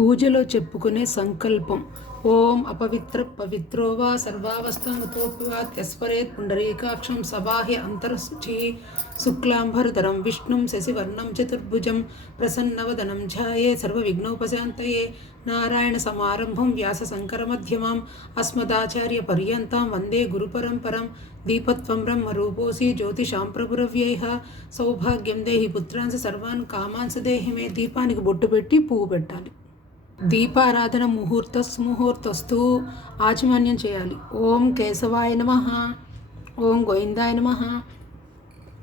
పూజలో చెప్పుకునే సంకల్పం. ఓం అపవిత్ర పవిత్రో వా సర్వావస్థానతోపి వా త్యస్పరేత్ పుండరీకాక్షం సబాహ్య అంతర్శుచి శుక్లాంబరధరం విష్ణుం శశివర్ణం చతుర్భుజం ప్రసన్నవదనం ధ్యాయే సర్వవిఘ్నోపశాంతయే నారాయణ సమారంభం వ్యాస శంకరమధ్యమాం అస్మదాచార్య పర్యంతం వందే గురుపరంపరం దీపత్వం బ్రహ్మరూపోసి జ్యోతిషాం ప్రభురవ్యైః సౌభాగ్యం దేహి పుత్రాంశ సర్వాన్ కామాంశ దేహి మే. దీపానికి బొట్టు పెట్టి పువ్వు పెట్టాలి. దీపారాధన ముహూర్తస్తు ఆచమన్యం చేయాలి. ఓం కేశవాయ నమః, ఓం గోవిందాయ నమః,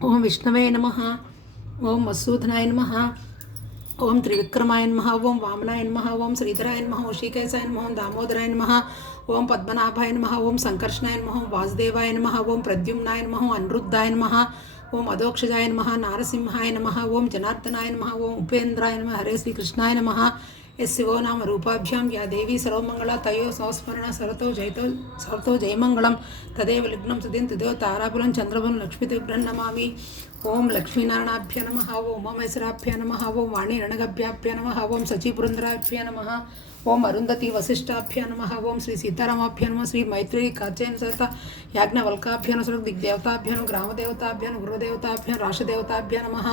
ఓం విష్ణవే నమః, ఓం మసూదనాయ నమః, ఓం త్రివిక్రమాయ నమః, ఓం వామనాయ నమః, ఓం శ్రీధరాయ నమః, ఓం శ్రీకేశాయ నమః, ఓం దామోదరాయ నమః, ఓం పద్మనాభాయ నమః, ఓం సంకర్షణాయ నమః, ఓం వాసుదేవాయ నమః, ఓం ప్రద్యుమ్నాయ నమః, ఓం అనిరుద్ధాయ నమః, ఓం అధోక్షజాయ నమః, నారసింహాయ నమః, ఓం జనార్దనాయ నమః, ఓం ఉపేంద్రాయ నమః, హరే శ్రీకృష్ణాయ నమః. యస్యో నామ రూపాభ్యాం యా దేవీ సర్వమంగళ తయో సంస్మరణ సరతో జయమంగళం తదేవ లగ్నం సుదిన్ తదో తారాబలం చంద్రబలం లక్ష్మీదేవ్యం నమామి. ఓం లక్ష్మీనారాయణాభ్య నమః, ఓం ఉమామహేశ్వరాభ్య నమః, ఓం వాణి రణగభ్యాభ్య నమః, ఓం సచీపురంధ్రాభ్య నమః, ఓం అరుంధతి వశిష్టాభ్య నమః, ఓం శ్రీ సీతారామాభ్య నమః, శ్రీ మైత్రేయి కాచేన సహిత యాజ్ఞవల్కాభ్య నమః, దిగ్దేవతాభ్య నమః, గ్రామదేవతాభ్య నమః, గృహదేవతాభ్య రాష్ట్రదేవతాభ్య నమః,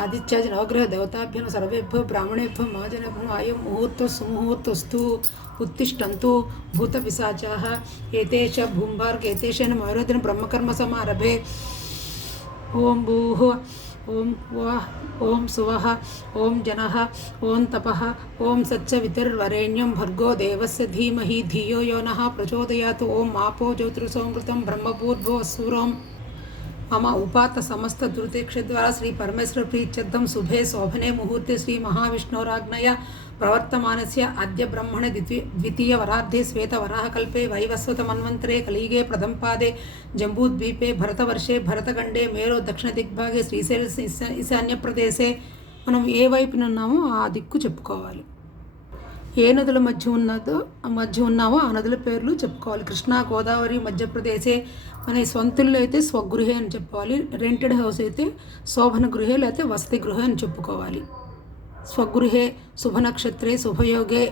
ఆదిత్యాది నవగ్రహ దేవతాభ్యం సర్వేభ్యో బ్రాహ్మణేభ్యో మహాజనేభ్యో ఆయం ముహూర్తస్తు ఉత్తిష్టంతు భూత పిశాచాః ఏతేష భూంభార్గ ఏతేషేన మయూరదిన బ్రహ్మకర్మ సమారభే. ఓం భూః, ఓం వాః, ఓం సువః, ఓం జనః, ఓం తపః, ఓం సత్సవితుర్వరేణ్యం భర్గో దేవస్య ధీమహి ధియో యో నః ప్రచోదయాత్. ఓం ఆపో జ్యోతిర్సోమృతం బ్రహ్మభూర్భువస్సురం మమ ఉపాత సమస్త దుర్దేక్షద్వారా శ్రీ పరమేశ్వర ప్రీత్యర్థం శుభే శోభనే ముహూర్తే శ్రీ మహావిష్ణోరాజ్ఞయ ప్రవర్తమానస్య అద్య బ్రహ్మణ ద్వితీయ వరార్ధే శ్వేతవరాహకల్పే వైవస్వత మన్వంతరే కలియుగే ప్రథమ పాదే జంబూద్వీపే భరతవర్షే భరతఖండే మేరో దక్షిణ దిగ్భాగే శ్రీశైల ఈశాన్య ప్రదేశే. మనం ఏ వైపున ఉన్నామో ఆ దిక్కు చెప్పుకోవాలి. ఏ నదుల మధ్య ఉన్నామో ఆ నదుల పేర్లు చెప్పుకోవాలి. కృష్ణా గోదావరి మధ్యప్రదేశే. మన సొంతుల్లో అయితే స్వగృహే అని చెప్పుకోవాలి. రెంటెడ్ హౌస్ అయితే శోభన గృహే లేకపోతే వసతి గృహే అని చెప్పుకోవాలి. స్వగృహే శుభనక్షత్రే శుభయోగే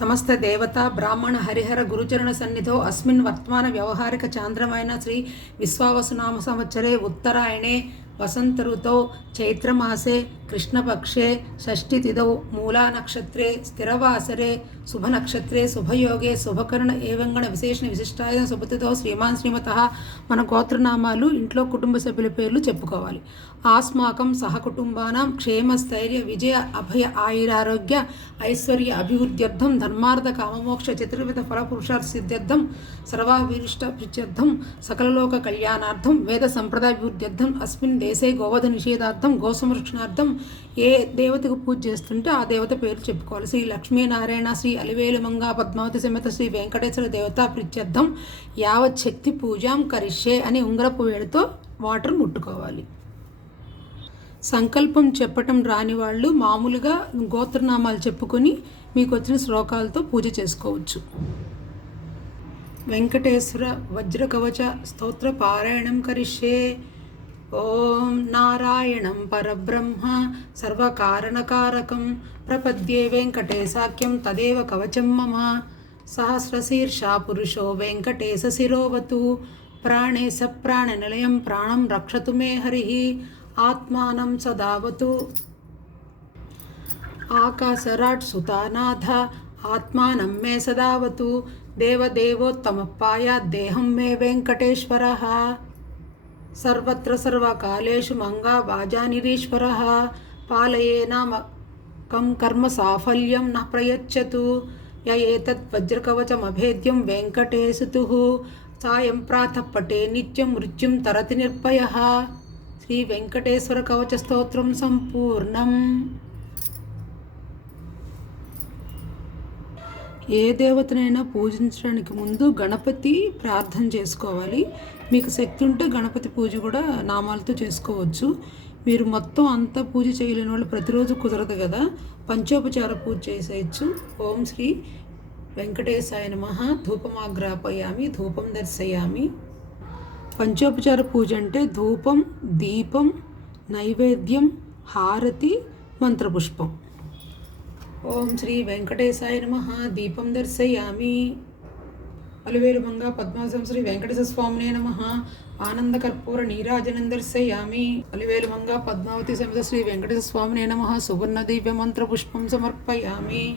సమస్త దేవత బ్రాహ్మణ హరిహర గురుచరణ సన్నిధో అస్మిన్ వర్తమాన వ్యవహారిక చాంద్రమైన శ్రీ విశ్వావసునామ సంవత్సరే ఉత్తరాయణే వసంత ఋతౌ చైత్రమాసే కృష్ణపక్షే షష్ఠితిథౌ మూలా నక్షత్రే స్థిరవాసరే శుభనక్షత్రే శుభయోగే శుభకరణ ఏవంగణ విశేషణ విశిష్టాయ శుభతిథో శ్రీమాన్ శ్రీమతః. మన గోత్రనామాలు ఇంట్లో కుటుంబ సభ్యుల పేర్లు చెప్పుకోవాలి. ఆస్మాకం సహకుటుంబానాం క్షేమస్థైర్య విజయ అభయ ఆయురారోగ్య ఐశ్వర్య అభివృద్ధ్యర్థం ధర్మార్థ కామమోక్ష చతుర్విధ ఫలపురుషార్థ సిద్ధ్యర్థం సర్వాభీష్ట ప్రీత్యర్థం సకలలోక కళ్యాణార్థం వేద సంప్రదాయాభివృద్ధ్యర్థం అస్మిన్ దేశే గోవధ నిషేధార్థం గోసంరక్షణార్థం ఏ దేవతకు పూజ చేస్తుంటే ఆ దేవత పేరు చెప్పుకోవాలి. శ్రీ లక్ష్మీనారాయణ శ్రీ అలివేలు మంగా పద్మావతి సమేత శ్రీ వెంకటేశ్వర దేవతా ప్రీత్యర్థం యావత్ శక్తి పూజాం కరిష్యే అని ఉంగరపు వేడితో వాటర్ ముట్టుకోవాలి. సంకల్పం చెప్పటం రాని వాళ్ళు మామూలుగా గోత్రనామాలు చెప్పుకొని మీకు వచ్చిన శ్లోకాలతో పూజ చేసుకోవచ్చు. వెంకటేశ్వర వజ్రకవచ స్తోత్ర పారాయణం కరిష్యే. ఓం నారాయణం పరబ్రహ్మ సర్వకారణకారకం ప్రపద్యే వెంకటేశాఖ్యం తదేవ కవచం మమ. సహస్రశీర్షా పురుషో వెంకటేశ శిరోవతు ప్రాణే స ప్రాణనిలయం ప్రాణం రక్షతు మే హరి ఆత్మానం సదావతు. ఆకాశరాట్ సుతానాథ ఆత్మానం మే సదావతు దేవదేవోత్తమపాయాత్ దేహం మే వెంకటేశ్వరః. సర్వత్ర సర్వకాలేషు మంగా వాజానిరీశ్వరః పాలయేనామకం కర్మ సాఫల్యం న ప్రయచ్చతు య ఏతత్ వజ్రకవచమభేద్యం వెంకటేశుతుః సాయం ప్రాతః పటే నిత్యం మృత్యుం తరతి నిర్భయః. శ్రీ వెంకటేశ్వర కవచ స్తోత్రం సంపూర్ణం. ఏ దేవతనైనా పూజించడానికి ముందు గణపతి ప్రార్థన చేసుకోవాలి. మీకు శక్తి ఉంటే గణపతి పూజ కూడా నామాలతో చేసుకోవచ్చు. మీరు మొత్తం అంతా పూజ చేయలేని వాళ్ళు ప్రతిరోజు కుదరదు కదా, పంచోపచార పూజ చేసేయచ్చు. ఓం శ్రీ వెంకటేశాయ నమః. ధూపమాగ్రాపయామి ధూపం దర్శయామి. పంచోపచార పూజ అంటే ధూపం, దీపం, నైవేద్యం, హారతి, మంత్రపుష్పం. ఓం శ్రీ వెంకటేశాయ నమః. దీపం దర్శయామి. అలివేలుమంగ పద్మాసం శ్రీ వెంకటేశ్వర స్వామినే నమః. ఆనందకర్పూర నీరాజనం దర్శయామి. అలివేలుమంగ పద్మావతి సమేత శ్రీ వెంకటేశ్వర స్వామినే నమః. సువర్ణ దివ్య మంత్ర పుష్పం సమర్పయామి.